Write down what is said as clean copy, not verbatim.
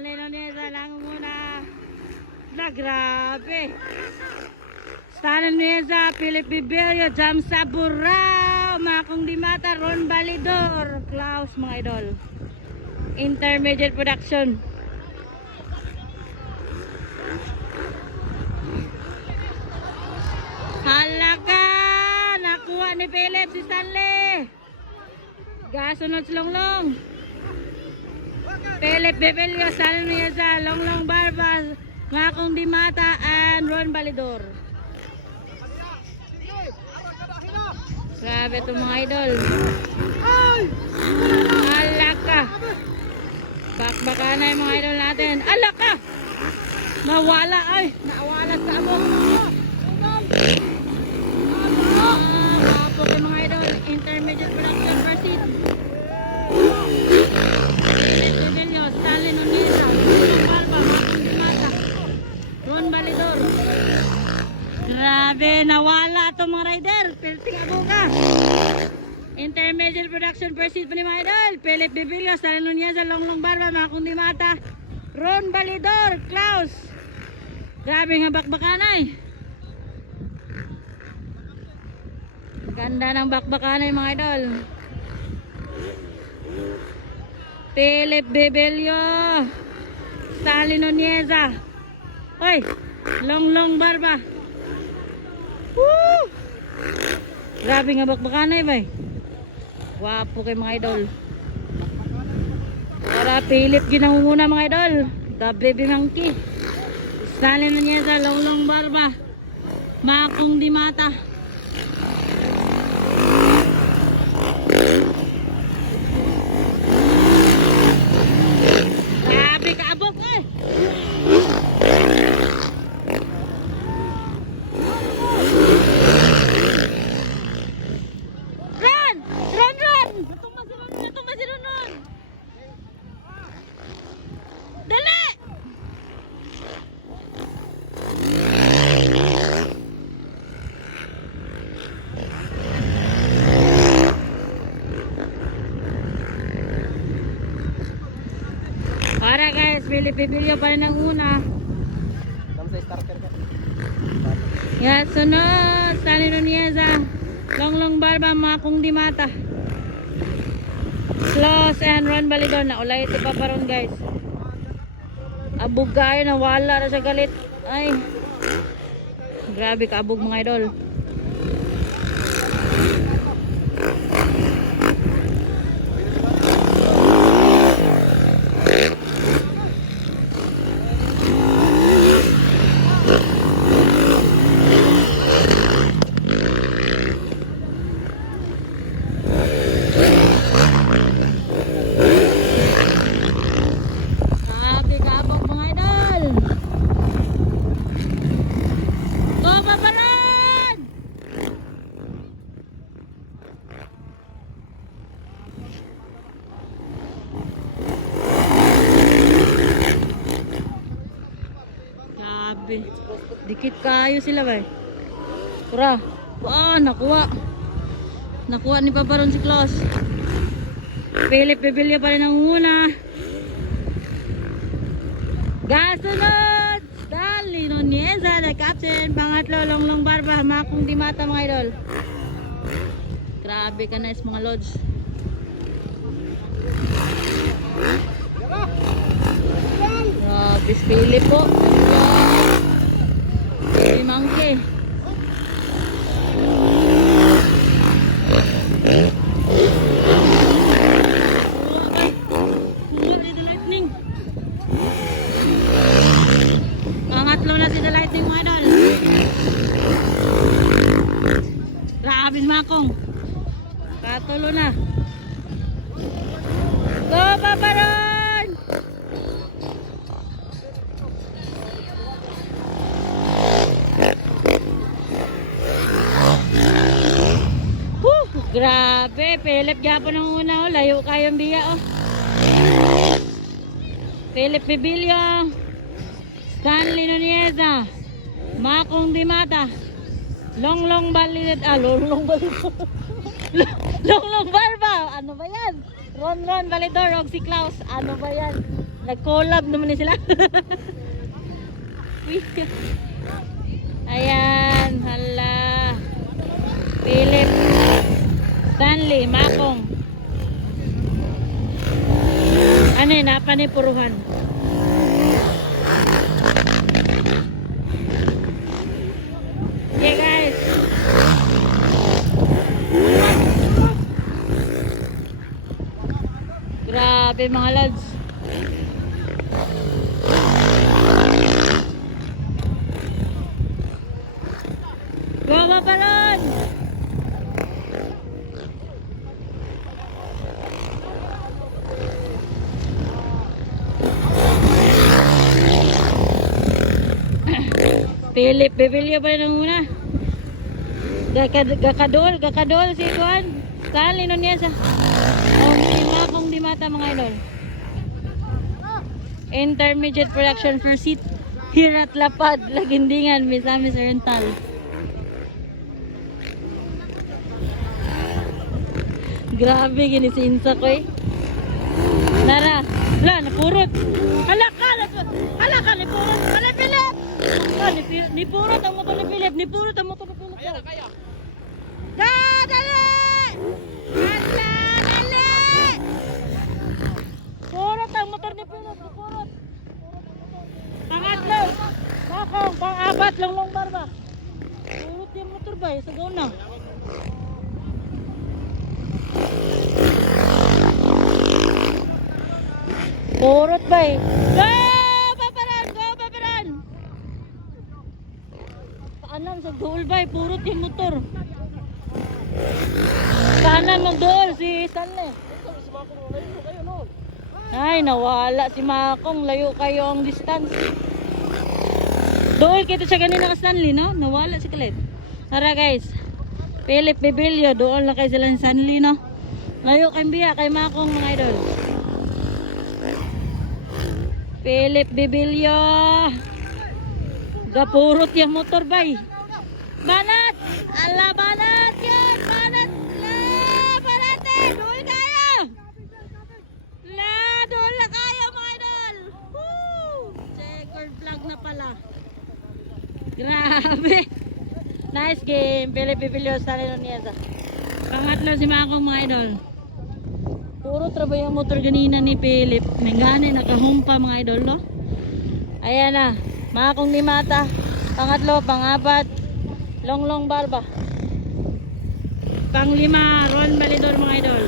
Stanley Nuneza lang muna. Grabe. Stanley Nuneza, Philip Bibilio, Jam Saburao, Makong Dimata, Ron Balidor, Klaus, mga idol. Intermediate production. Halaka! Nakuha ni Philip si Stanley. Gasunod si Longlong. Philip Bibilio, Stanley Nuneza, Longlong Barbas, Makong Dimata, and Ron Balidor. Grabe itong mga idol. Alaka. Bakbaka na yung mga idol natin. Alaka. Nawala ay. Nawala sa abong. Kapok yung mga idol. Intermediate production proceed. Bibilio, Stanley Nuneza, Barba, Makong Dimata, Ron Balidor. Grabe, nawala itong mga rider. Pilting abuka. Intermediate production proceed pa ni mga idol. Philip Bibilio, Stanley Nuneza, Longlong Barba, Makong Dimata, Ron Balidor, Klaus. Grabe nga bakbakanay. Ganda ng bakbakanay mga idol. Philip Bibilio, Stanley Nuneza, oy, Longlong Barba. Woo! Grabe nga bakbakanay ba? Wapo kay mga idol. Para Philip ginamumuna mga idol. The baby monkey. Stanley Nuneza, Longlong Barba, Makong Dimata. Grabe kaabok eh. Para guys, Philip Bibilio pa rin ang una. Yan, sunod, Stanley Nuneza, Longlong Barba, Makong Dimata, Klaus and Ron Balidor. Naulay ito pa ron guys. Abog kayo, nawala na sa galit. Ay, grabe ka abog mga idol. Dikit kayo sila ba? Tara. Nakuha. Nakuha ni Paparon si Klaus. Philip Bibilio pa rin ang una. Gasunod! Stanley Nuneza, the captain. Pangatlo, Longlong Barba, Makong Dimata mga idol. Grabe ka nice mga lods. Grabe si Philip po. Baby monkey. Pangatlo na si The Lightning mga idol. Grabe Makong. Katulo na. Go Paparon! Grabe, Philip Gapon ang una oh. Layo kayong biya oh. Philip Bibilio, Stanley Nuneza, Makong Dimata, Longlong Balidor, Longlong Balidor. Longlong Barba, ano ba yan? Ron Balidor, og si Klaus, ano ba yan? Nag-collab naman sila. Ayan, hala. Philip, Stanley, Makong. Ano yun, napanipuruhan. Okay guys. Grabe mga lads. Go Babaron! Philip, Bebilio pa rin muna. Gakadol si Juan. Stanley nun yan sa Makong Dimata mga idol. Intermediate production for seat here at Lapad, Lagindingan, Misamis Oriental. Grabe gini si Insa ko eh. Nara, wala, napurot. Halaka, napurot. Hala, Philip! Nipurot ang motor ni Philip. Nipurot ang motor ni Philip. Kaya na, kaya. Dali! Dali! Purot ang motor ni Philip. Nipurot. Pangatlo. Makong, pang-apat, longlong barba. Purot yung motor ba eh, sa guna. Purot ba eh. Go Babaran! Kanan sa dool ba eh, purot yung motor. Kanan ng dool si Stanley. Ay, nawala si Makong. Layo kayo ang distance. Dool kita siya kanina ka Stanley, no? Nawala si Kalit. Tara guys. Philip Bebilio, dool na kayo sila ni Stanley, no? Layo kay Biya, kay Makong mga idol. Philip Bebilio. Gapurot yung motor bay. Banat! Ala banat yan! Banat! La! Banat eh! Doon kayo! La! Doon na kayo mga idol! Woo! Checkered flag na pala. Grabe! Nice game! Philip Bebilio sa rin niya sa. Pangatlo si Makong mga idol. Puro trabay ang motor ganina ni Philip. Nangganay, nakahumpa mga idol, no? Ayan na. Makong Dimata. Pangatlo, pangapat. Longlong barba. Panglima, Ron Balidor mga idol.